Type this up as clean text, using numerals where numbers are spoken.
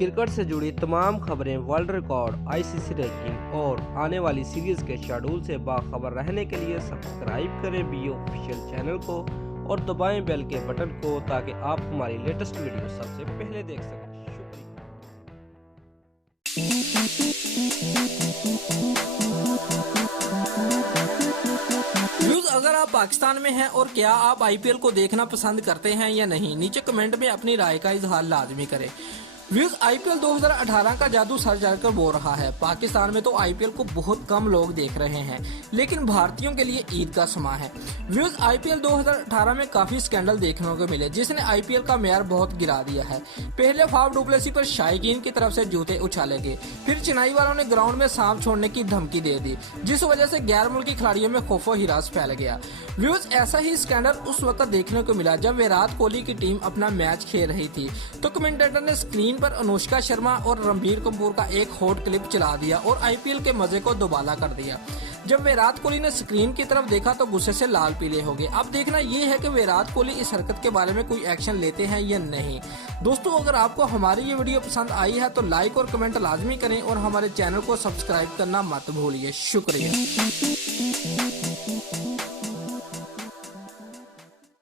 Cricket से जुड़ी तमाम खबरें, वर्ल्ड रिकॉर्ड, आईसीसी रैंकिंग और आने वाली सीरीज के शेड्यूल से बाखबर रहने के लिए सब्सक्राइब करें बी ऑफिशियल चैनल को और दबाएं बेल के बटन को ताकि आप हमारी लेटेस्ट वीडियो सबसे पहले देख सकें। व्यूज, अगर आप पाकिस्तान में हैं और क्या आप आईपीएल को देखना पसंद करते हैं या नहीं, नीचे कमेंट में अपनी राय का इजहार लाजमी करें। व्यूज, आईपीएल 2018 का जादू सर चढ़कर बोल रहा है। पाकिस्तान में तो आईपीएल को बहुत कम लोग देख रहे हैं, लेकिन भारतीयों के लिए ईद का समा है। व्यूज, आईपीएल 2018 में काफी स्कैंडल देखने को मिले जिसने आईपीएल का मेयार बहुत गिरा दिया है। पहले फाफ डुप्लेसी पर शायकीन की तरफ से जूते उछाले गए, फिर चेन्नई वालों ने ग्राउंड में सांप छोड़ने की धमकी दे दी, जिस वजह से गैर मुल्की खिलाड़ियों में खौफो हिरास फैल गया। व्यूज, ऐसा ही स्कैंडल उस वक्त देखने को मिला जब विराट कोहली की टीम अपना मैच खेल रही थी, तो कमेंटेटर ने स्क्रीन पर अनुष्का शर्मा और रणबीर कपूर का एक हॉट क्लिप चला दिया और आईपीएल के मजे को दुबाला कर दिया। जब विराट कोहली ने स्क्रीन की तरफ देखा तो गुस्से से लाल पीले हो गए। अब देखना ये है कि विराट कोहली इस हरकत के बारे में कोई एक्शन लेते हैं या नहीं। दोस्तों, अगर आपको हमारी ये वीडियो पसंद आई है तो लाइक और कमेंट लाजमी करें और हमारे चैनल को सब्सक्राइब करना मत भूलिए। शुक्रिया।